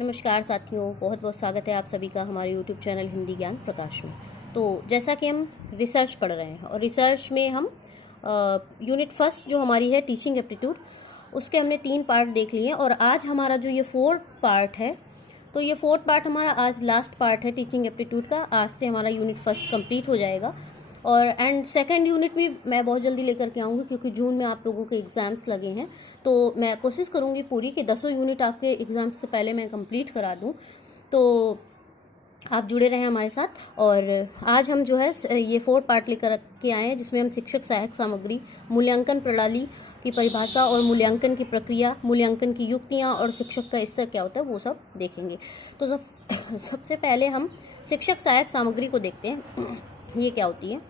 नमस्कार साथियों, बहुत बहुत स्वागत है आप सभी का हमारे YouTube चैनल हिंदी ज्ञान प्रकाश में। तो जैसा कि हम रिसर्च पढ़ रहे हैं और रिसर्च में हम यूनिट फर्स्ट जो हमारी है टीचिंग एप्टीट्यूड, उसके हमने 3 पार्ट देख लिए हैं और आज हमारा जो ये 4th पार्ट है, तो ये 4th पार्ट हमारा आज लास्ट पार्ट है टीचिंग एप्टीट्यूड का। आज से हमारा यूनिट फर्स्ट कंप्लीट हो जाएगा और एंड सेकंड यूनिट भी मैं बहुत जल्दी लेकर के आऊँगी क्योंकि जून में आप लोगों के एग्ज़ाम्स लगे हैं। तो मैं कोशिश करूँगी पूरी कि 10 यूनिट आपके एग्ज़ाम्स से पहले मैं कंप्लीट करा दूँ। तो आप जुड़े रहें हमारे साथ। और आज हम जो है ये 4 पार्ट लेकर के आए हैं जिसमें हम शिक्षक सहायक सामग्री, मूल्यांकन प्रणाली की परिभाषा और मूल्यांकन की प्रक्रिया, मूल्यांकन की युक्तियाँ और शिक्षक का स्तर क्या होता है वो सब देखेंगे। तो सबसे पहले हम शिक्षक सहायक सामग्री को देखते हैं। ये क्या होती है,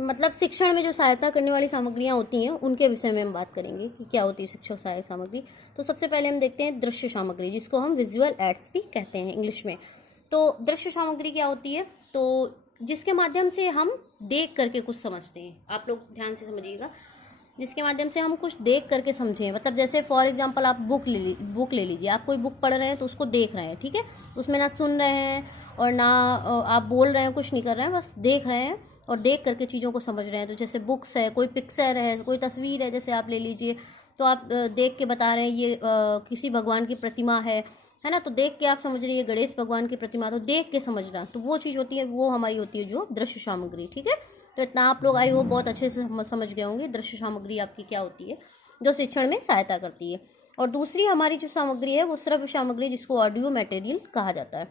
मतलब शिक्षण में जो सहायता करने वाली सामग्रियाँ होती हैं उनके विषय में हम बात करेंगे कि क्या होती है शिक्षक सहायक सामग्री। तो सबसे पहले हम देखते हैं दृश्य सामग्री, जिसको हम विजुअल एड्स भी कहते हैं इंग्लिश में। तो दृश्य सामग्री क्या होती है, तो जिसके माध्यम से हम देख करके कुछ समझते हैं। आप लोग ध्यान से समझिएगा, जिसके माध्यम से हम कुछ देख करके समझें। मतलब जैसे फॉर एग्जांपल आप बुक ले लीजिए, आप कोई बुक पढ़ रहे हैं तो उसको देख रहे हैं, ठीक है। उसमें ना सुन रहे हैं और ना आप बोल रहे हैं, कुछ नहीं कर रहे हैं, बस देख रहे हैं और देख करके चीज़ों को समझ रहे हैं। तो जैसे बुक्स है, कोई पिक्चर है, कोई तस्वीर है, जैसे आप ले लीजिए तो आप देख के बता रहे हैं ये किसी भगवान की प्रतिमा है ना। तो देख के आप समझ रही है गणेश भगवान की प्रतिमा, तो देख के समझना, तो वो चीज़ होती है, वो हमारी होती है जो दृश्य सामग्री, ठीक है। तो इतना आप लोग आई होप बहुत अच्छे से समझ गए होंगे दृश्य सामग्री आपकी क्या होती है जो शिक्षण में सहायता करती है। और दूसरी हमारी जो सामग्री है वो श्रव्य सामग्री, जिसको ऑडियो मटेरियल कहा जाता है।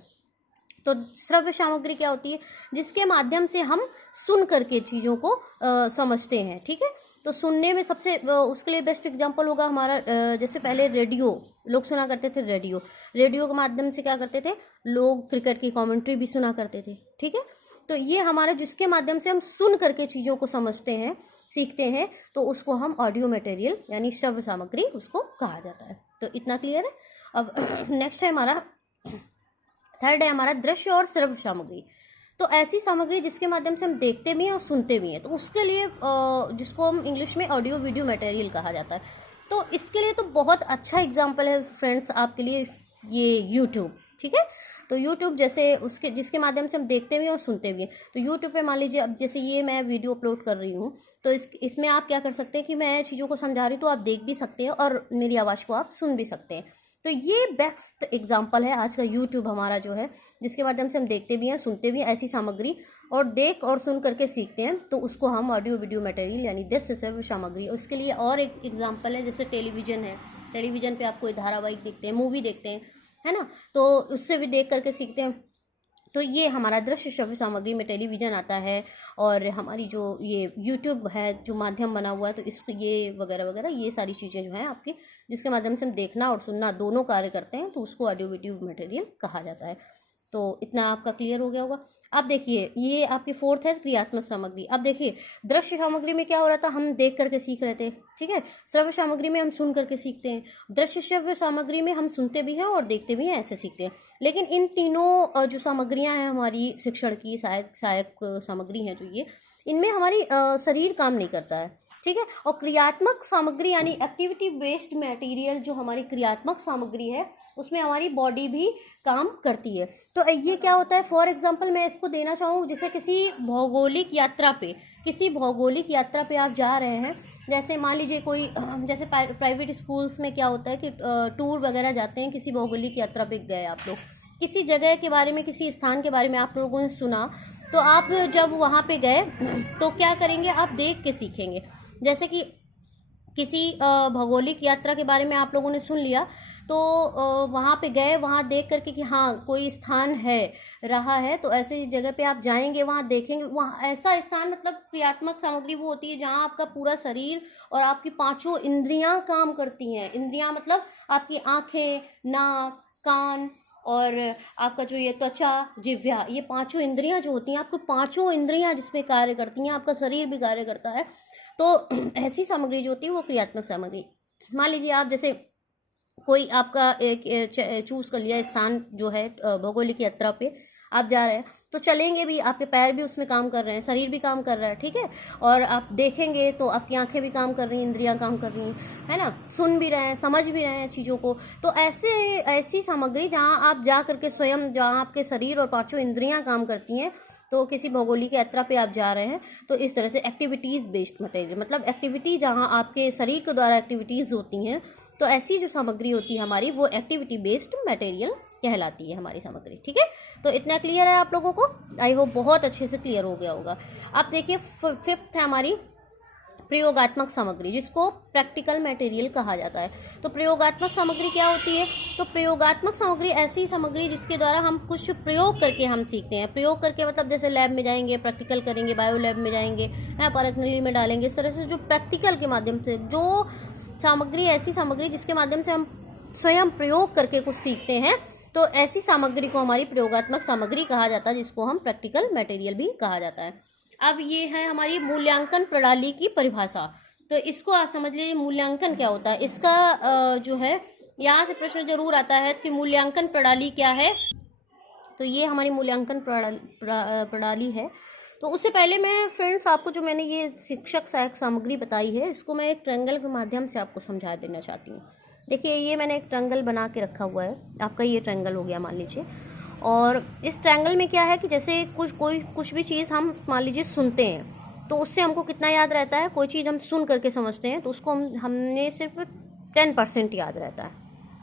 तो श्रव्य सामग्री क्या होती है, जिसके माध्यम से हम सुन करके चीज़ों को समझते हैं, ठीक है। तो सुनने में सबसे उसके लिए बेस्ट एग्जांपल होगा हमारा जैसे पहले रेडियो लोग सुना करते थे। रेडियो के माध्यम से क्या करते थे लोग, क्रिकेट की कमेंट्री भी सुना करते थे, ठीक है। तो ये हमारा जिसके माध्यम से हम सुन करके चीज़ों को समझते हैं, सीखते हैं, तो उसको हम ऑडियो मटेरियल यानी श्रव्य सामग्री उसको कहा जाता है। तो इतना क्लियर है। अब नेक्स्ट है हमारा थर्ड है हमारा दृश्य और श्रव्य सामग्री। तो ऐसी सामग्री जिसके माध्यम से हम देखते भी हैं और सुनते भी हैं, तो उसके लिए जिसको हम इंग्लिश में ऑडियो वीडियो मटेरियल कहा जाता है। तो इसके लिए तो बहुत अच्छा एग्जाम्पल है फ्रेंड्स आपके लिए ये यूट्यूब, ठीक है। तो यूट्यूब जैसे उसके जिसके माध्यम से हम देखते भी हैं और सुनते भी हैं। तो यूट्यूब पे मान लीजिए अब जैसे ये मैं वीडियो अपलोड कर रही हूँ, तो इसमें आप क्या कर सकते हैं कि मैं चीज़ों को समझा रही हूँ तो आप देख भी सकते हैं और मेरी आवाज़ को आप सुन भी सकते हैं। तो ये बेस्ट एग्जाम्पल है आज का यूट्यूब हमारा जो है, जिसके माध्यम से हम देखते भी हैं, सुनते भी हैं ऐसी सामग्री और देख और सुन करके सीखते हैं, तो उसको हम ऑडियो वीडियो मटेरियल यानी दृश्य श्रव्य सामग्री। उसके लिए और एक एग्जाम्पल है जैसे टेलीविज़न है। टेलीविज़न पे आप कोई धारावाहिक देखते हैं, मूवी देखते हैं, है ना, तो उससे भी देख करके सीखते हैं। तो ये हमारा दृश्य श्रव्य सामग्री में टेलीविज़न आता है और हमारी जो ये यूट्यूब है जो माध्यम बना हुआ है, तो इसको ये वगैरह वगैरह ये सारी चीज़ें जो हैं आपकी, जिसके माध्यम से हम देखना और सुनना दोनों कार्य करते हैं, तो उसको ऑडियो वीडियो मटेरियल कहा जाता है। तो इतना आपका क्लियर हो गया होगा। अब देखिए ये आपकी 4th है क्रियात्मक सामग्री। अब देखिए दृश्य सामग्री में क्या हो रहा था, हम देख करके सीख रहे थे, ठीक है। श्रव्य सामग्री में हम सुन करके सीखते हैं। दृश्य श्रव्य सामग्री में हम सुनते भी हैं और देखते भी हैं, ऐसे सीखते हैं। लेकिन इन तीनों जो सामग्रियां हैं हमारी शिक्षण की सहायक सामग्री हैं जो ये, इनमें हमारी शरीर काम नहीं करता है, ठीक है। और क्रियात्मक सामग्री यानी एक्टिविटी बेस्ड मटेरियल जो हमारी क्रियात्मक सामग्री है, उसमें हमारी बॉडी भी काम करती है। तो ये क्या होता है, फॉर एग्जांपल मैं इसको देना चाहूँ, जैसे किसी भौगोलिक यात्रा पे आप जा रहे हैं, जैसे मान लीजिए कोई जैसे प्राइवेट स्कूल्स में क्या होता है कि टूर वगैरह जाते हैं, किसी भौगोलिक यात्रा पे गए आप लोग, किसी जगह के बारे में, किसी स्थान के बारे में आप लोगों ने सुना, तो आप जब वहाँ पे गए तो क्या करेंगे, आप देख के सीखेंगे। जैसे कि किसी भौगोलिक यात्रा के बारे में आप लोगों ने सुन लिया, तो वहाँ पे गए, वहाँ देख करके कि हाँ कोई स्थान है रहा है, तो ऐसी जगह पे आप जाएंगे, वहाँ देखेंगे, वहाँ ऐसा स्थान, मतलब क्रियात्मक सामग्री वो होती है जहाँ आपका पूरा शरीर और आपकी 5 इंद्रियाँ काम करती हैं। इंद्रियाँ मतलब आपकी आँखें, नाक, कान और आपका जो ये त्वचा, जिह्वा, ये 5 इंद्रियाँ जो होती हैं, आपको 5 इंद्रियाँ जिसमें कार्य करती हैं, आपका शरीर भी कार्य करता है। तो ऐसी सामग्री जो होती है वो क्रियात्मक सामग्री। मान लीजिए आप जैसे कोई आपका एक चूज कर लिया स्थान जो है भौगोलिक यात्रा पे आप जा रहे हैं तो चलेंगे भी, आपके पैर भी उसमें काम कर रहे हैं, शरीर भी काम कर रहा है, ठीक है। और आप देखेंगे तो आपकी आंखें भी काम कर रही हैं, इंद्रियां काम कर रही हैं, है ना, सुन भी रहे हैं, समझ भी रहे हैं चीज़ों को। तो ऐसी सामग्री जहाँ आप जा करके स्वयं, जहाँ आपके शरीर और पांचों इंद्रियां काम करती हैं, तो किसी भौगोलिक यात्रा पे आप जा रहे हैं तो इस तरह से एक्टिविटीज़ बेस्ड मटेरियल, मतलब एक्टिविटी जहाँ आपके शरीर के द्वारा एक्टिविटीज़ होती हैं, तो ऐसी जो सामग्री होती है हमारी, वो एक्टिविटी बेस्ड मटेरियल कहलाती है हमारी सामग्री, ठीक है। तो इतना क्लियर है आप लोगों को, आई होप बहुत अच्छे से क्लियर हो गया होगा। आप देखिए फिफ्थ है हमारी प्रयोगात्मक सामग्री, जिसको प्रैक्टिकल मटेरियल कहा जाता है। तो प्रयोगात्मक सामग्री क्या होती है? तो प्रयोगात्मक सामग्री ऐसी सामग्री जिसके द्वारा हम कुछ प्रयोग करके हम सीखते हैं। प्रयोग करके मतलब जैसे लैब में जाएंगे, प्रैक्टिकल करेंगे, बायो लैब में जाएंगे, परख नली में डालेंगे, इस तरह से जो प्रैक्टिकल के माध्यम से जो सामग्री, ऐसी सामग्री जिसके माध्यम से हम स्वयं प्रयोग करके कुछ सीखते हैं, तो ऐसी सामग्री को हमारी प्रयोगात्मक सामग्री कहा जाता है, जिसको हम प्रैक्टिकल मटेरियल भी कहा जाता है। अब ये है हमारी मूल्यांकन प्रणाली की परिभाषा। तो इसको आप समझ लीजिए मूल्यांकन क्या होता है। इसका जो है यहाँ से प्रश्न जरूर आता है कि मूल्यांकन प्रणाली क्या है। तो ये हमारी मूल्यांकन प्रणाली है। तो उससे पहले मैं फ्रेंड्स आपको जो मैंने ये शिक्षक सहायक सामग्री बताई है, इसको मैं एक ट्रायंगल के माध्यम से आपको समझा देना चाहती हूँ। देखिए ये मैंने एक ट्रायंगल बना के रखा हुआ है, आपका ये ट्रायंगल हो गया मान लीजिए। और इस ट्रायंगल में क्या है कि जैसे कुछ भी चीज़ हम मान लीजिए सुनते हैं, तो उससे हमको कितना याद रहता है। कोई चीज़ हम सुन करके समझते हैं तो उसको हमने सिर्फ 10% याद रहता है,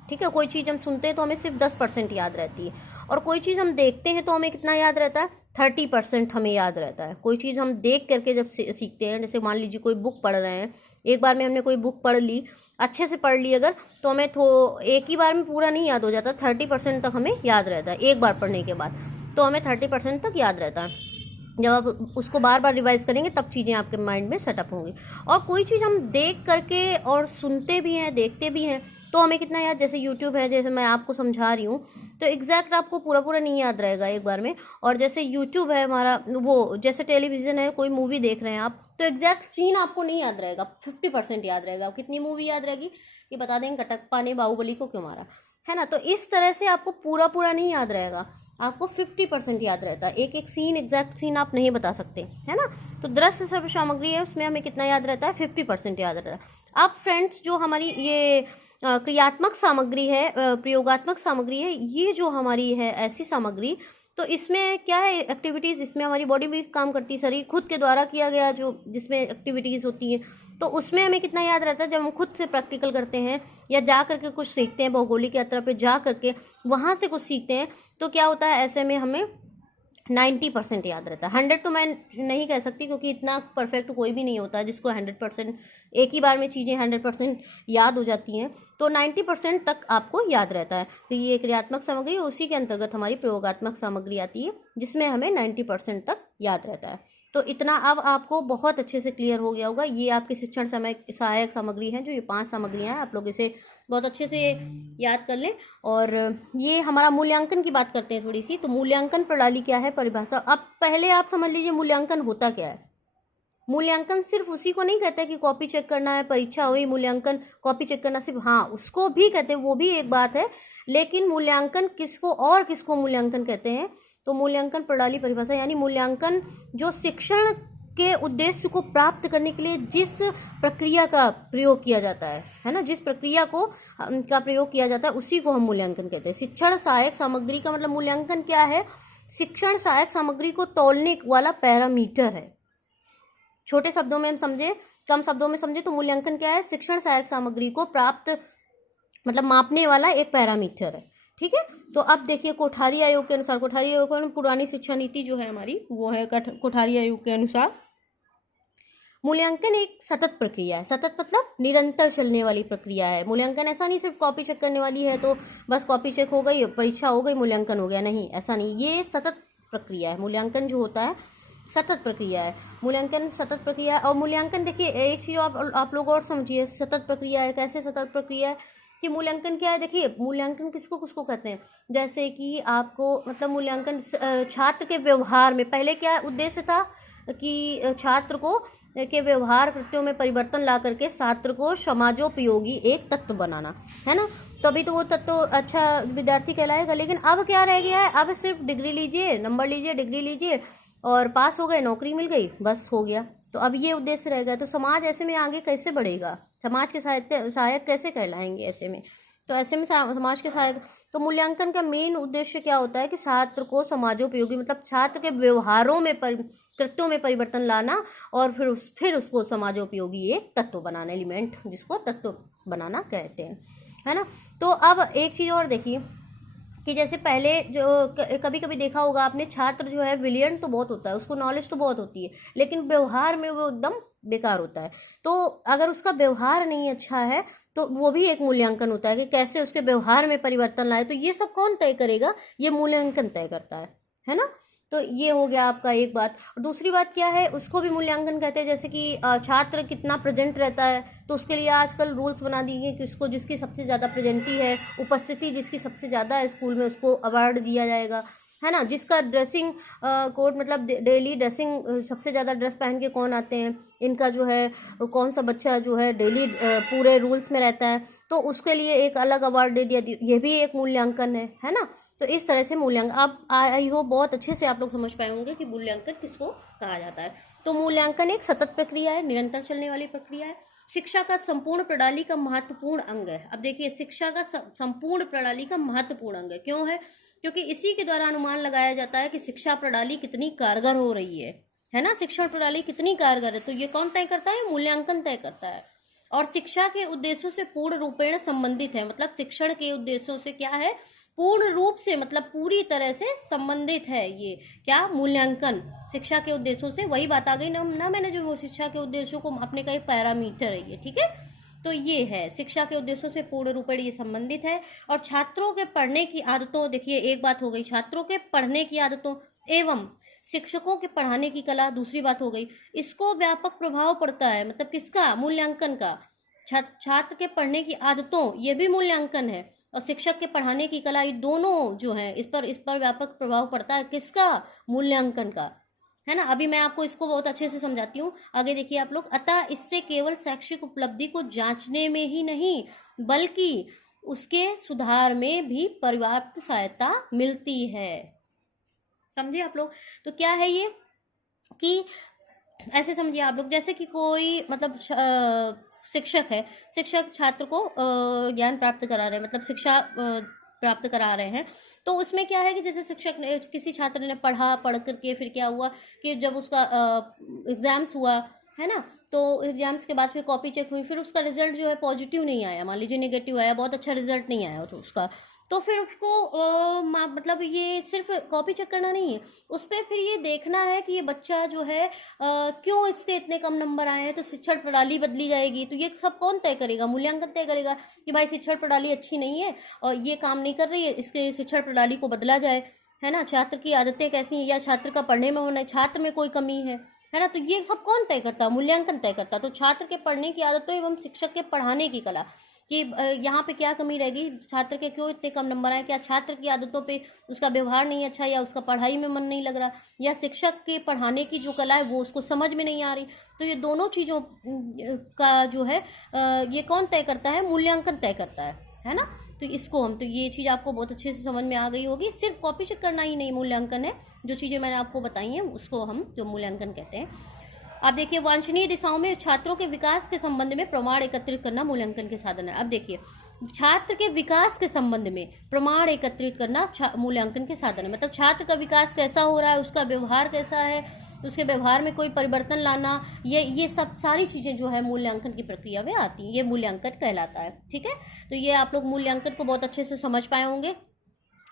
ठीक है। कोई चीज़ हम सुनते हैं तो हमें सिर्फ 10% याद रहती है। और कोई चीज़ हम देखते हैं तो हमें कितना याद रहता है, 30% हमें याद रहता है। कोई चीज़ हम देख करके जब सीखते हैं, जैसे मान लीजिए कोई बुक पढ़ रहे हैं, एक बार में हमने कोई बुक पढ़ ली, अच्छे से पढ़ ली अगर, तो हमें एक ही बार में पूरा नहीं याद हो जाता, 30% तक हमें याद रहता है। एक बार पढ़ने के बाद तो हमें 30% तक याद रहता है। जब आप उसको बार बार रिवाइज करेंगे तब चीज़ें आपके माइंड में सेटअप होंगी। और कोई चीज़ हम देख करके और सुनते भी हैं, देखते भी हैं, तो हमें कितना याद, जैसे यूट्यूब है, जैसे मैं आपको समझा रही हूँ, तो एग्जैक्ट आपको पूरा नहीं याद रहेगा एक बार में। और जैसे यूट्यूब है हमारा, वो जैसे टेलीविज़न है, कोई मूवी देख रहे हैं आप, तो एग्जैक्ट सीन आपको नहीं याद रहेगा, 50% याद रहेगा। कितनी मूवी याद रहेगी ये बता देंगे, कटप्पा ने बाहुबली को क्यों मारा, है ना। तो इस तरह से आपको पूरा नहीं याद रहेगा, आपको 50% याद रहता है। एक सीन, एग्जैक्ट सीन आप नहीं बता सकते, है ना। तो दृश्य श्रव्य सामग्री है, उसमें हमें कितना याद रहता है, 50% याद रहता है। अब फ्रेंड्स जो हमारी ये क्रियात्मक सामग्री है, प्रयोगात्मक सामग्री है, ये जो हमारी है ऐसी सामग्री, तो इसमें क्या है, एक्टिविटीज़, इसमें हमारी बॉडी भी काम करती है, शरीर खुद के द्वारा किया गया जो जिसमें एक्टिविटीज़ होती हैं, तो उसमें हमें कितना याद रहता है। जब हम खुद से प्रैक्टिकल करते हैं या जा करके कुछ सीखते हैं, भौगोलिक यात्रा पे जा करके वहाँ से कुछ सीखते हैं, तो क्या होता है, ऐसे में हमें 90% याद रहता है। 100 तो मैं नहीं कह सकती, क्योंकि इतना परफेक्ट कोई भी नहीं होता है जिसको 100% एक ही बार में चीज़ें 100% याद हो जाती हैं। तो 90% तक आपको याद रहता है। तो ये क्रियात्मक सामग्री, उसी के अंतर्गत हमारी प्रयोगात्मक सामग्री आती है, जिसमें हमें 90% तक याद रहता है। तो इतना अब आपको बहुत अच्छे से क्लियर हो गया होगा। ये आपकी शिक्षण सहायक सामग्री है, जो ये 5 सामग्रियाँ हैं, आप लोग इसे बहुत अच्छे से याद कर लें। और ये हमारा मूल्यांकन की बात करते हैं थोड़ी सी। तो मूल्यांकन प्रणाली क्या है, परिभाषा। अब पहले आप समझ लीजिए मूल्यांकन होता क्या है। मूल्यांकन सिर्फ उसी को नहीं कहते कि कॉपी चेक करना है, परीक्षा हुई मूल्यांकन कॉपी चेक करना, सिर्फ, हाँ उसको भी कहते हैं, वो भी एक बात है। लेकिन मूल्यांकन किसको मूल्यांकन कहते हैं, तो मूल्यांकन प्रणाली परिभाषा, यानी मूल्यांकन जो शिक्षण के उद्देश्य को प्राप्त करने के लिए जिस प्रक्रिया का प्रयोग किया जाता है ना, जिस प्रक्रिया का प्रयोग किया जाता है, उसी को हम मूल्यांकन कहते हैं। शिक्षण सहायक सामग्री का मतलब मूल्यांकन क्या है, शिक्षण सहायक सामग्री को तौलने वाला पैरामीटर है। छोटे शब्दों में हम समझे, कम शब्दों में समझे, तो मूल्यांकन क्या है, शिक्षण सहायक सामग्री को प्राप्त मतलब मापने वाला एक पैरामीटर है, ठीक है। तो अब देखिए कोठारी आयोग के अनुसार, कोठारी आयोग की पुरानी शिक्षा नीति जो है हमारी, वो है कोठारी आयोग के अनुसार मूल्यांकन एक सतत प्रक्रिया है। सतत मतलब निरंतर चलने वाली प्रक्रिया है। मूल्यांकन ऐसा नहीं सिर्फ कॉपी चेक करने वाली है, तो बस कॉपी चेक हो गई, परीक्षा हो गई, मूल्यांकन हो गया, नहीं, ऐसा नहीं। ये सतत प्रक्रिया है। मूल्यांकन जो होता है सतत प्रक्रिया है। मूल्यांकन सतत प्रक्रिया है। और मूल्यांकन देखिए एक चीज़ आप लोग और समझिए, सतत प्रक्रिया है, कैसे सतत प्रक्रिया है कि मूल्यांकन क्या है। देखिए मूल्यांकन किसको कहते हैं, जैसे कि आपको मतलब मूल्यांकन छात्र के व्यवहार में, पहले क्या उद्देश्य था कि छात्र को के व्यवहार कृत्यों में परिवर्तन ला करके छात्र को समाजोपयोगी एक तत्व बनाना, है ना। तो अभी तो वो तत्व अच्छा विद्यार्थी कहलाएगा। लेकिन अब क्या रह गया है, अब सिर्फ डिग्री लीजिए, नंबर लीजिए, डिग्री लीजिए और पास हो गए, नौकरी मिल गई, बस हो गया। तो अब ये उद्देश्य रह गया। तो समाज ऐसे में आगे कैसे बढ़ेगा, समाज के सहायक कैसे कहलाएंगे ऐसे में? तो ऐसे में समाज के सहायक, तो मूल्यांकन का मेन उद्देश्य क्या होता है कि छात्र को समाजोपयोगी, मतलब छात्र के व्यवहारों में कृत्यों में परिवर्तन लाना और फिर उसको समाजोपयोगी एक तत्व बनाना, एलिमेंट जिसको तत्व बनाना कहते हैं, है ना। तो अब एक चीज़ और देखिए कि जैसे पहले जो कभी कभी देखा होगा आपने, छात्र जो है ब्रिलियंट तो बहुत होता है, उसको नॉलेज तो बहुत होती है, लेकिन व्यवहार में वो एकदम बेकार होता है। तो अगर उसका व्यवहार नहीं अच्छा है तो वो भी एक मूल्यांकन होता है कि कैसे उसके व्यवहार में परिवर्तन लाए। तो ये सब कौन तय करेगा, ये मूल्यांकन तय करता है ना। तो ये हो गया आपका एक बात। और दूसरी बात क्या है, उसको भी मूल्यांकन कहते हैं। जैसे कि छात्र कितना प्रेजेंट रहता है, तो उसके लिए आजकल रूल्स बना दिए गए कि उसको जिसकी सबसे ज़्यादा प्रेजेंटी है, उपस्थिति जिसकी सबसे ज़्यादा है स्कूल में, उसको अवार्ड दिया जाएगा, है ना। जिसका ड्रेसिंग कोड, मतलब डेली ड्रेसिंग, सबसे ज़्यादा ड्रेस पहन के कौन आते हैं, इनका जो है कौन सा बच्चा जो है डेली पूरे रूल्स में रहता है, तो उसके लिए एक अलग अवार्ड दे दिया। ये भी एक मूल्यांकन है ना। तो इस तरह से मूल्यांकन, आप आई होप बहुत अच्छे से आप लोग समझ पाए होंगे कि मूल्यांकन किसको कहा जाता है। तो मूल्यांकन एक सतत प्रक्रिया है, निरंतर चलने वाली प्रक्रिया है, शिक्षा का संपूर्ण प्रणाली का महत्वपूर्ण अंग है। अब देखिए, शिक्षा का संपूर्ण प्रणाली का महत्वपूर्ण अंग है, क्यों है? क्योंकि इसी के द्वारा अनुमान लगाया जाता है कि शिक्षा प्रणाली कितनी कारगर हो रही है ना। शिक्षा प्रणाली कितनी कारगर है, तो ये कौन तय करता है? मूल्यांकन तय करता है। और शिक्षा के उद्देश्यों से पूर्ण रूपेण संबंधित है, मतलब शिक्षण के उद्देश्यों से क्या है? पूर्ण रूप से, मतलब पूरी तरह से संबंधित है। ये क्या? मूल्यांकन शिक्षा के उद्देश्यों से, वही बात आ गई ना मैंने, जो वो शिक्षा के उद्देश्यों को मापने का एक पैरामीटर है ये, ठीक है। तो ये है, शिक्षा के उद्देश्यों से पूर्ण रूपेण ये संबंधित है। और छात्रों के पढ़ने की आदतों, देखिए एक बात हो गई, छात्रों के पढ़ने की आदतों एवं शिक्षकों के पढ़ाने की कला, दूसरी बात हो गई। इसको व्यापक प्रभाव पड़ता है, मतलब किसका? मूल्यांकन का। छात्र के पढ़ने की आदतों, ये भी मूल्यांकन है, और शिक्षक के पढ़ाने की कला, ये दोनों जो है, इस पर व्यापक प्रभाव पड़ता है, किसका? मूल्यांकन का, है ना। अभी मैं आपको इसको बहुत अच्छे से समझाती हूँ, आगे देखिए आप लोग। अतः इससे केवल शैक्षिक उपलब्धि को जांचने में ही नहीं, बल्कि उसके सुधार में भी पर्याप्त सहायता मिलती है। समझे आप लोग? तो क्या है ये कि ऐसे समझिए आप लोग, जैसे कि कोई मतलब शिक्षक है, शिक्षक छात्र को ज्ञान प्राप्त करा रहे हैं, मतलब शिक्षा प्राप्त करा रहे हैं। तो उसमें क्या है कि जैसे शिक्षक ने, किसी छात्र ने पढ़ करके फिर क्या हुआ कि जब उसका एग्जाम्स हुआ, है ना, तो एग्जाम्स के बाद फिर कॉपी चेक हुई, फिर उसका रिजल्ट जो है पॉजिटिव नहीं आया, मान लीजिए नेगेटिव आया, बहुत अच्छा रिजल्ट नहीं आया तो उसका, तो फिर उसको मतलब ये सिर्फ कॉपी चेक करना नहीं है, उस पर फिर ये देखना है कि ये बच्चा जो है क्यों इसके इतने कम नंबर आए हैं। तो शिक्षण प्रणाली बदली जाएगी। तो ये सब कौन तय करेगा? मूल्यांकन तय करेगा कि भाई शिक्षण प्रणाली अच्छी नहीं है और ये काम नहीं कर रही है, इसके शिक्षण प्रणाली को बदला जाए, है ना। छात्र की आदतें कैसी हैं, या छात्र का पढ़ने में होना, छात्र में कोई कमी है ना। तो ये सब कौन तय करता है? मूल्यांकन तय करता है। तो छात्र के पढ़ने की आदतों एवं शिक्षक के पढ़ाने की कला, कि यहाँ पे क्या कमी रहेगी, छात्र के क्यों इतने कम नंबर आए, क्या छात्र की आदतों पे उसका व्यवहार नहीं अच्छा, या उसका पढ़ाई में मन नहीं लग रहा, या शिक्षक के पढ़ाने की जो कला है वो उसको समझ में नहीं आ रही। तो ये दोनों चीज़ों का जो है ये कौन तय करता है? मूल्यांकन तय करता है ना। तो इसको हम, तो ये चीज़ आपको बहुत अच्छे से समझ में आ गई होगी। सिर्फ कॉपी चेक करना ही नहीं मूल्यांकन है, जो चीज़ें मैंने आपको बताई हैं उसको हम जो मूल्यांकन कहते हैं। अब देखिए, वांछनीय दिशाओं में छात्रों के विकास के संबंध में प्रमाण एकत्रित करना मूल्यांकन के साधन है। अब देखिए, छात्र के विकास के संबंध में प्रमाण एकत्रित करना मूल्यांकन के साधन है। मतलब छात्र का विकास कैसा हो रहा है, उसका व्यवहार कैसा है, उसके व्यवहार में कोई परिवर्तन लाना, ये सब सारी चीज़ें जो है मूल्यांकन की प्रक्रिया में आती हैं, ये मूल्यांकन कहलाता है, ठीक है। तो ये आप लोग मूल्यांकन को बहुत अच्छे से समझ पाए होंगे।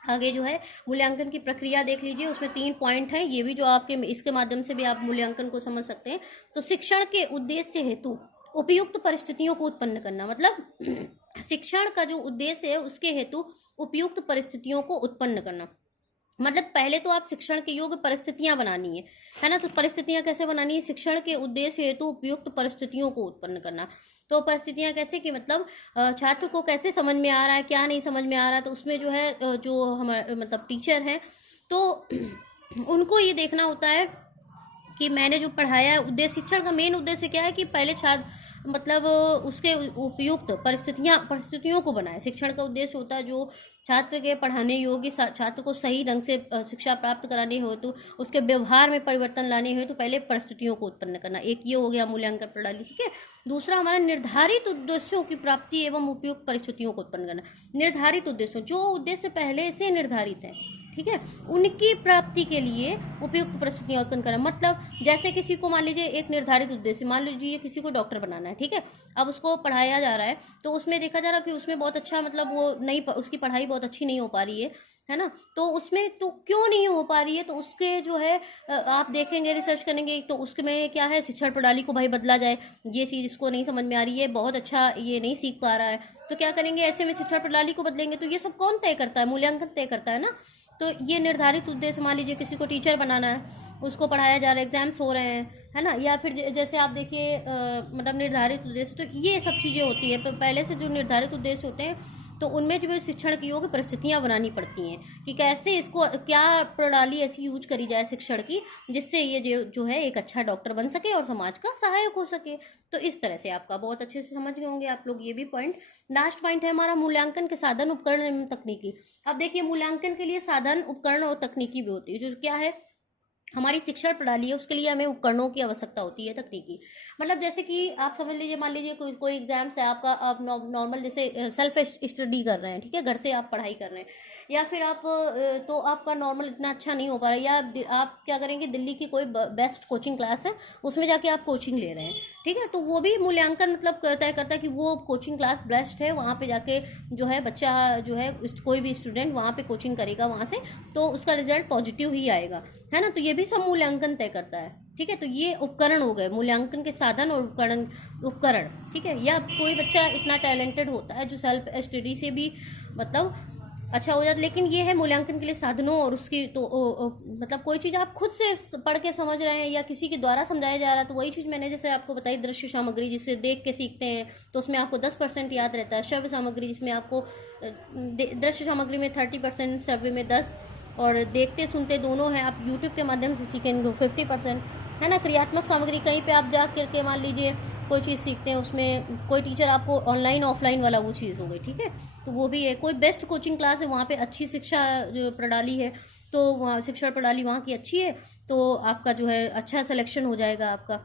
आगे जो है मूल्यांकन की प्रक्रिया देख लीजिए, उसमें 3 पॉइंट हैं, ये भी जो आपके इसके माध्यम से भी आप मूल्यांकन को समझ सकते हैं। तो शिक्षण के उद्देश्य हेतु उपयुक्त परिस्थितियों को उत्पन्न करना, मतलब शिक्षण का जो उद्देश्य है उसके हेतु उपयुक्त परिस्थितियों को उत्पन्न करना। मतलब पहले तो आप शिक्षण के योग्य परिस्थितियां बनानी है ना। तो परिस्थितियां कैसे बनानी है? शिक्षण के उद्देश्य हेतु उपयुक्त परिस्थितियों को उत्पन्न करना। तो परिस्थितियां कैसे कि मतलब छात्र को कैसे समझ में आ रहा है, क्या नहीं समझ में आ रहा है, तो उसमें जो है जो हमारे मतलब टीचर हैं, तो उनको ये देखना होता है कि मैंने जो पढ़ाया है, उद्देश्य, शिक्षण का मेन उद्देश्य क्या है कि पहले मतलब उसके उपयुक्त परिस्थितियों को बनाए। शिक्षण का उद्देश्य होता है जो छात्र के पढ़ाने योग्य छात्र को सही ढंग से शिक्षा प्राप्त कराने हो तो उसके व्यवहार में परिवर्तन लाने हो तो पहले परिस्थितियों को उत्पन्न करना। एक ये हो गया मूल्यांकन प्रणाली, ठीक है। दूसरा हमारा निर्धारित उद्देश्यों की प्राप्ति एवं उपयुक्त परिस्थितियों को उत्पन्न करना। निर्धारित उद्देश्यों, जो उद्देश्य पहले से निर्धारित है, ठीक है, उनकी प्राप्ति के लिए उपयुक्त परिस्थितियां उत्पन्न करना। मतलब जैसे किसी को मान लीजिए एक निर्धारित उद्देश्य, मान लीजिए किसी को डॉक्टर बनाना है, ठीक है, अब उसको पढ़ाया जा रहा है तो उसमें देखा जा रहा है कि उसमें बहुत अच्छा मतलब वो नहीं, उसकी पढ़ाई बहुत अच्छी नहीं हो पा रही है ना। तो उसमें तो क्यों नहीं हो पा रही है, तो उसके जो है आप देखेंगे, रिसर्च करेंगे तो उसमें क्या है, शिक्षण प्रणाली को भाई बदला जाए। ये चीज़ इसको नहीं समझ में आ रही है, बहुत अच्छा ये नहीं सीख पा रहा है, तो क्या करेंगे, ऐसे में शिक्षण प्रणाली को बदलेंगे। तो ये सब कौन तय करता है, मूल्यांकन तय करता है ना। तो ये निर्धारित उद्देश्य, मान लीजिए किसी को टीचर बनाना है, उसको पढ़ाया जा रहा है, एग्जाम्स हो रहे हैं, है ना, या फिर जैसे आप देखिए मतलब निर्धारित उद्देश्य, तो ये सब चीज़ें होती है। तो पहले से जो निर्धारित उद्देश्य होते हैं तो उनमें जो है शिक्षण की योग्य परिस्थितियां बनानी पड़ती हैं कि कैसे इसको, क्या प्रणाली ऐसी यूज करी जाए शिक्षण की जिससे ये जो है एक अच्छा डॉक्टर बन सके और समाज का सहायक हो सके। तो इस तरह से आपका बहुत अच्छे से समझ गए होंगे आप लोग ये भी पॉइंट। लास्ट पॉइंट है हमारा मूल्यांकन के साधन, उपकरण एवं तकनीकी। अब देखिए मूल्यांकन के लिए साधन, उपकरण और तकनीकी भी होती है। जो क्या है, हमारी शिक्षण प्रणाली है, उसके लिए हमें उपकरणों की आवश्यकता होती है, तकनीकी। मतलब जैसे कि आप समझ लीजिए, मान लीजिए कोई एग्जाम्स है आपका, आप नॉर्मल जैसे सेल्फ स्टडी कर रहे हैं, ठीक है, घर से आप पढ़ाई कर रहे हैं, या फिर आप तो आपका नॉर्मल इतना अच्छा नहीं हो पा रहा है, या आप क्या करेंगे, दिल्ली की कोई बेस्ट कोचिंग क्लास है उसमें जाके आप कोचिंग ले रहे हैं, ठीक है, तो वो भी मूल्यांकन मतलब तय करता है कि वो कोचिंग क्लास बेस्ट है, वहाँ पे जाके जो है बच्चा जो है कोई भी स्टूडेंट वहाँ पे कोचिंग करेगा वहाँ से, तो उसका रिजल्ट पॉजिटिव ही आएगा, है ना। तो ये भी सब मूल्यांकन तय करता है, ठीक है। तो ये उपकरण हो गए, मूल्यांकन के साधन और उपकरण, ठीक है। या कोई बच्चा इतना टैलेंटेड होता है जो सेल्फ स्टडी से भी मतलब अच्छा हो जाता, लेकिन ये है मूल्यांकन के लिए साधनों और उसकी तो मतलब कोई चीज़ आप खुद से पढ़ के समझ रहे हैं या किसी के द्वारा समझाया जा रहा है, तो वही चीज़ मैंने जैसे आपको बताई, दृश्य सामग्री जिससे देख के सीखते हैं तो उसमें आपको 10% याद रहता है। श्रव्य सामग्री जिसमें आपको दृश्य सामग्री में 30%, श्रव्य में 10, और देखते सुनते दोनों हैं, आप यूट्यूब के माध्यम से सीखेंगे तो 50%, है ना। क्रियात्मक सामग्री, कहीं पे आप जा करके मान लीजिए कोई चीज़ सीखते हैं, उसमें कोई टीचर आपको ऑनलाइन ऑफलाइन वाला वो चीज़ हो गई, ठीक है, तो वो भी है। कोई बेस्ट कोचिंग क्लास है, वहाँ पे अच्छी शिक्षा प्रणाली है, तो वहाँ शिक्षा प्रणाली वहाँ की अच्छी है, तो आपका जो है अच्छा सिलेक्शन हो जाएगा, आपका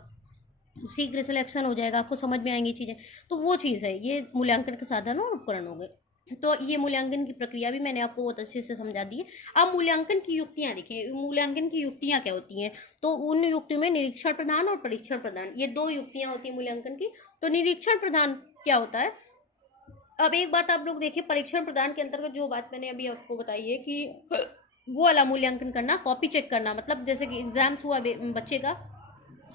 शीघ्र सिलेक्शन हो जाएगा, आपको समझ में आएंगी चीज़ें। तो वो चीज़ है, ये मूल्यांकन के साधन और उपकरण हो गए। तो ये मूल्यांकन की प्रक्रिया भी मैंने आपको बहुत अच्छे से समझा दी है। अब मूल्यांकन की युक्तियां देखें, मूल्यांकन की युक्तियां क्या होती हैं। तो उन युक्तियों में निरीक्षण प्रधान और परीक्षण प्रधान, ये दो युक्तियां होती हैं मूल्यांकन की। तो निरीक्षण प्रधान क्या होता है, अब एक बात आप लोग देखिए, परीक्षण प्रदान के अंतर्गत जो बात मैंने अभी आपको बताई है कि वो वाला मूल्यांकन करना, कॉपी चेक करना, मतलब जैसे कि एग्जाम्स हुआ बच्चे का,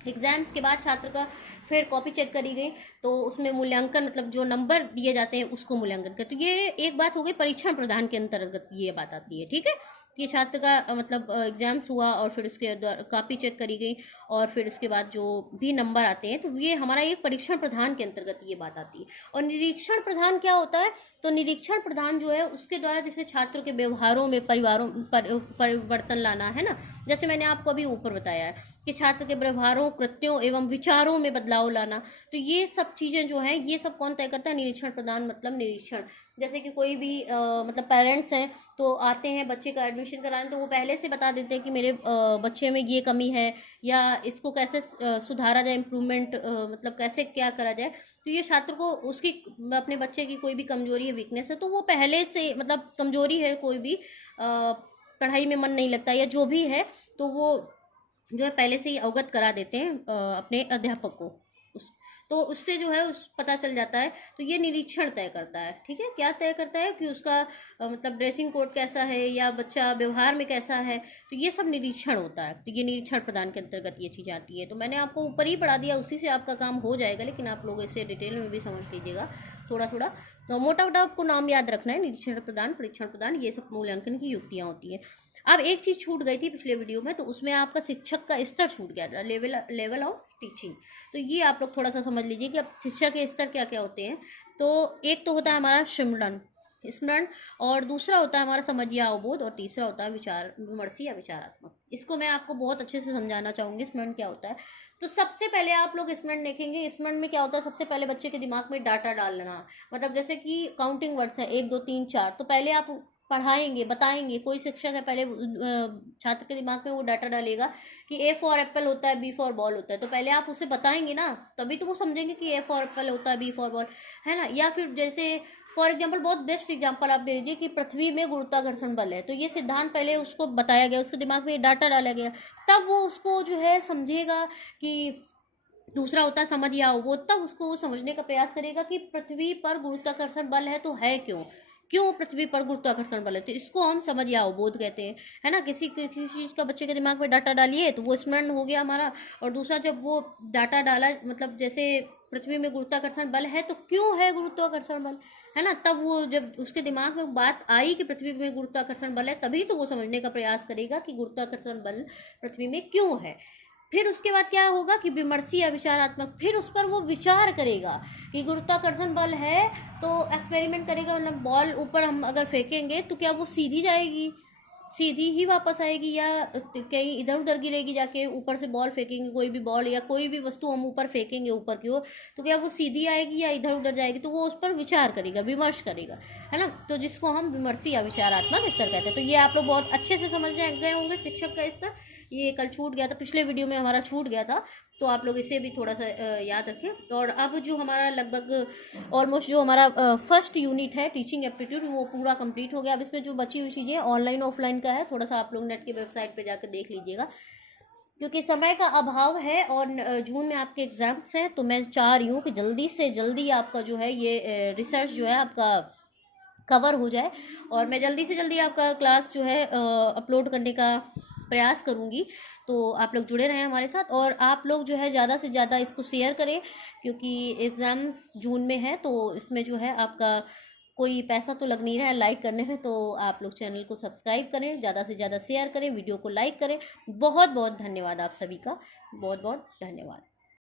एग्जाम्स के बाद छात्र का फिर कॉपी चेक करी गई, तो उसमें मूल्यांकन मतलब जो नंबर दिए जाते हैं उसको मूल्यांकन करते। तो ये एक बात हो गई परीक्षण प्रदान के अंतर्गत ये बात आती है, ठीक है, कि छात्र का मतलब एग्जाम्स हुआ और फिर उसके कॉपी चेक करी गई और फिर उसके बाद जो भी नंबर आते हैं, तो ये हमारा एक परीक्षण प्रधान के अंतर्गत ये बात आती है। और निरीक्षण प्रधान क्या होता है, तो निरीक्षण प्रधान जो है उसके द्वारा जैसे छात्रों के व्यवहारों में परिवर्तन लाना, है ना। जैसे मैंने आपको अभी ऊपर बताया है कि छात्र के व्यवहारों, कृत्यों एवं विचारों में बदलाव लाना, तो ये सब चीज़ें जो हैं ये सब कौन तय करता है, निरीक्षण प्रदान मतलब निरीक्षण। जैसे कि कोई भी मतलब पेरेंट्स हैं तो आते हैं बच्चे का एडमिशन कराने, तो वो पहले से बता देते हैं कि मेरे बच्चे में ये कमी है या इसको कैसे सुधारा जाए, इम्प्रूवमेंट मतलब कैसे क्या करा जाए। तो ये छात्र को उसकी अपने बच्चे की कोई भी कमजोरी है, वीकनेस है, तो वो पहले से मतलब कमजोरी है, कोई भी पढ़ाई में मन नहीं लगता या जो भी है, तो वो जो है पहले से ही अवगत करा देते हैं अपने अध्यापक को, तो उससे जो है उस पता चल जाता है। तो ये निरीक्षण तय करता है, ठीक है, क्या तय करता है कि उसका मतलब ड्रेसिंग कोड कैसा है या बच्चा व्यवहार में कैसा है, तो ये सब निरीक्षण होता है। तो ये निरीक्षण प्रदान के अंतर्गत ये चीज़ आती है। तो मैंने आपको ऊपर ही पढ़ा दिया, उसी से आपका काम हो जाएगा, लेकिन आप लोग इसे डिटेल में भी समझ लीजिएगा थोड़ा थोड़ा। तो मोटा मोटा आपको नाम याद रखना है, निरीक्षण प्रदान, परीक्षण प्रदान, ये सब मूल्यांकन की युक्तियाँ होती हैं। अब एक चीज़ छूट गई थी पिछले वीडियो में, तो उसमें आपका शिक्षक का स्तर छूट गया था, लेवल ऑफ टीचिंग। तो ये आप लोग थोड़ा सा समझ लीजिए कि अब शिक्षा के स्तर क्या क्या होते हैं। तो एक तो होता है हमारा सिमरन, स्मरण, और दूसरा होता है हमारा समझ या अवबोध, और तीसरा होता है विमर्शी या विचारात्मक। इसको मैं आपको बहुत अच्छे से समझाना चाहूँगी स्मरण क्या होता है। तो सबसे पहले आप लोग स्मरण देखेंगे। स्मरण में क्या होता है, सबसे पहले बच्चे के दिमाग में डाटा डालना, मतलब जैसे कि काउंटिंग वर्ड्स हैं 1 2 3 4, तो पहले आप पढ़ाएंगे, बताएंगे, कोई शिक्षक है पहले छात्र के दिमाग में वो डाटा डालेगा कि ए फॉर एप्पल होता है, बी फॉर बॉल होता है, तो पहले आप उसे बताएंगे ना, तभी तो वो समझेंगे कि ए फॉर एप्पल होता है, बी फॉर बॉल, है ना। या फिर जैसे फॉर एग्जाम्पल, बहुत बेस्ट एग्जाम्पल आप दे लीजिए कि पृथ्वी में गुरुत्वाकर्षण बल है, तो ये सिद्धांत पहले उसको बताया गया, उसके दिमाग में डाटा डाला गया, तब वो उसको जो है समझेगा कि दूसरा होता है समझ या अवबोध, तब उसको वो समझने का प्रयास करेगा कि पृथ्वी पर गुरुत्वाकर्षण बल है तो है क्यों पृथ्वी पर गुरुत्वाकर्षण बल है, तो इसको हम समझ या अवबोध कहते हैं, है ना। किसी चीज़ का बच्चे के दिमाग में डाटा डालिए तो वो स्मरण हो गया हमारा। और दूसरा, जब वो डाटा डाला, मतलब जैसे पृथ्वी में गुरुत्वाकर्षण बल है तो क्यों है गुरुत्वाकर्षण बल, है ना, तब वो जब उसके दिमाग में बात आई कि पृथ्वी में गुरुत्वाकर्षण बल है, तभी तो वो समझने का प्रयास करेगा कि गुरुत्वाकर्षण बल पृथ्वी में क्यों है। फिर उसके बाद क्या होगा कि विमर्शी या विचारात्मक, फिर उस पर वो विचार करेगा कि गुरुत्वाकर्षण बल है, तो एक्सपेरिमेंट करेगा, मतलब बॉल ऊपर हम अगर फेंकेंगे तो क्या वो सीधी जाएगी, सीधी ही वापस आएगी, या कहीं इधर उधर गिरेगी, जाके ऊपर से बॉल फेंकेंगे, कोई भी बॉल या कोई भी वस्तु हम ऊपर फेंकेंगे ऊपर की ओर, तो क्या वो सीधी आएगी या इधर उधर जाएगी, तो वो उस पर विचार करेगा, विमर्श करेगा, है ना। तो जिसको हम विमर्शी या विचारात्मक स्तर कहते हैं। तो ये आप लोग बहुत अच्छे से समझ गए होंगे शिक्षक का स्तर। ये कल छूट गया था, पिछले वीडियो में हमारा छूट गया था, तो आप लोग इसे भी थोड़ा सा याद रखें। और अब जो हमारा लगभग ऑलमोस्ट जो हमारा फर्स्ट यूनिट है टीचिंग एप्टीट्यूड, वो पूरा कंप्लीट हो गया। अब इसमें जो बची हुई चीज़ें ऑनलाइन ऑफलाइन का है, थोड़ा सा आप लोग नेट की वेबसाइट पे जाकर देख लीजिएगा, क्योंकि समय का अभाव है और जून में आपके एग्जाम्स हैं, तो मैं चाह रही हूँ कि जल्दी से जल्दी आपका जो है ये रिसर्च जो है आपका कवर हो जाए, और मैं जल्दी से जल्दी आपका क्लास जो है अपलोड करने का प्रयास करूँगी। तो आप लोग जुड़े रहें हमारे साथ, और आप लोग जो है ज़्यादा से ज़्यादा इसको शेयर करें, क्योंकि एग्ज़ाम्स जून में है, तो इसमें जो है आपका कोई पैसा तो लग नहीं रहा है लाइक करने में, तो आप लोग चैनल को सब्सक्राइब करें, ज़्यादा से ज़्यादा शेयर करें, वीडियो को लाइक करें। बहुत बहुत धन्यवाद आप सभी का, बहुत बहुत धन्यवाद।